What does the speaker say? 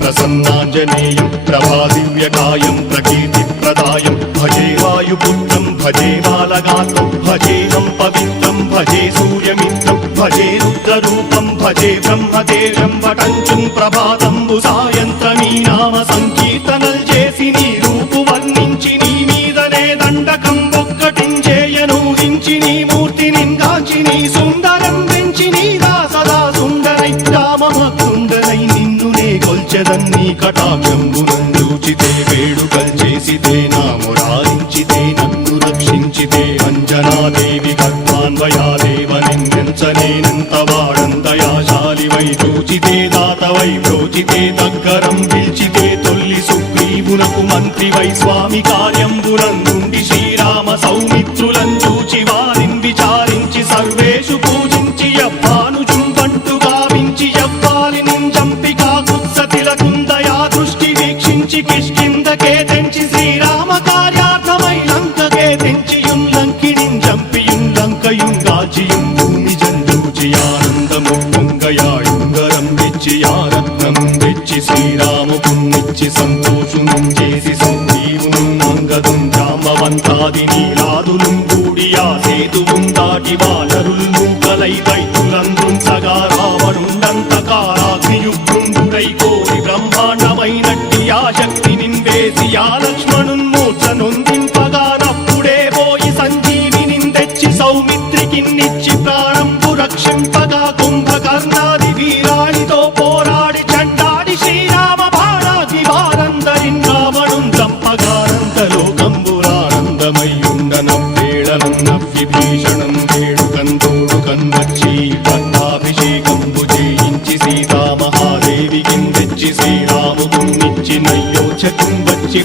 ప్రసన్నాంజనేయం ప్రభాదివ్యకాయం ప్రకీర్తిప్రదాయం. భజే వాయుపుత్రం భజే బాలగాత్రం భజేహం పవిత్రం భజే సూర్యమిత్రం భజే రుద్రరూపం భజే బ్రహ్మదేవం వటంచుం ప్రభాతంబు సాయంత్రమీ నామ సంకీర్తనల్ చేసి నీ రూపు వర్ణించి నీ మీదనే దండకం ఒక్కటించేయను దించి నీ మూర్తిని నింగాచి నీ సుందరం పెంచి నీ దాసదా సుందరై రామమక్రుండరై నిన్ను నే కొల్చెదన్ని కటాక్షంబునందూచితే వేడుకల్ చేసితే నా మురారించితే నన్ను రక్షించితే అంజనాదేవి గర్భాన్వయాదేవ నిందించనేనంత వాడంతయాశాలి వై చూచితే దాతవై ప్రోచితే దగ్గరం పిలిచితే తొల్లి సుగ్రీవునకు మంత్రి వై స్వామి కార్యంబునందుండి దించి కిష్కిందకే తెంచి శ్రీరామ కార్యార్థమై లంకకే తెంచియుం లంకిణిం చంపియుం లంకయుం గాచియుం భూమి జందూచి ఆనందము పొంగయాయుంగరం వెచ్చి ఆరత్నం వెచ్చి శ్రీరాముకున్నిచ్చి సంతోషునం చేసి సంజీవును అంగదుం జామవంతాది నీలాదులు కూడియా ఆ సేతువుం దాటి వానరులు కలై దైతులందుం చేసి ఆ లక్ష్మణున్ మూర్ఛ నొందింపగానప్పుడే పోయి సంజీవిని తెచ్చి సౌమిత్రికిన్నిచ్చి ప్రాణంపు రక్షింపగా కుంభకర్ణాది వీరాణితో పోరాడి చండాడి శ్రీరామ బాణాది వారందరిన్ రావణుం చంపగానంతలో నవ్వి భీషణం వేడు కందోడు కన్వచ్చి పట్టాభిషేకంబు చేయించి సీతామహాదేవికి తెచ్చి శ్రీరాముకున్నిచ్చి నయ్యోచకుం காட்சி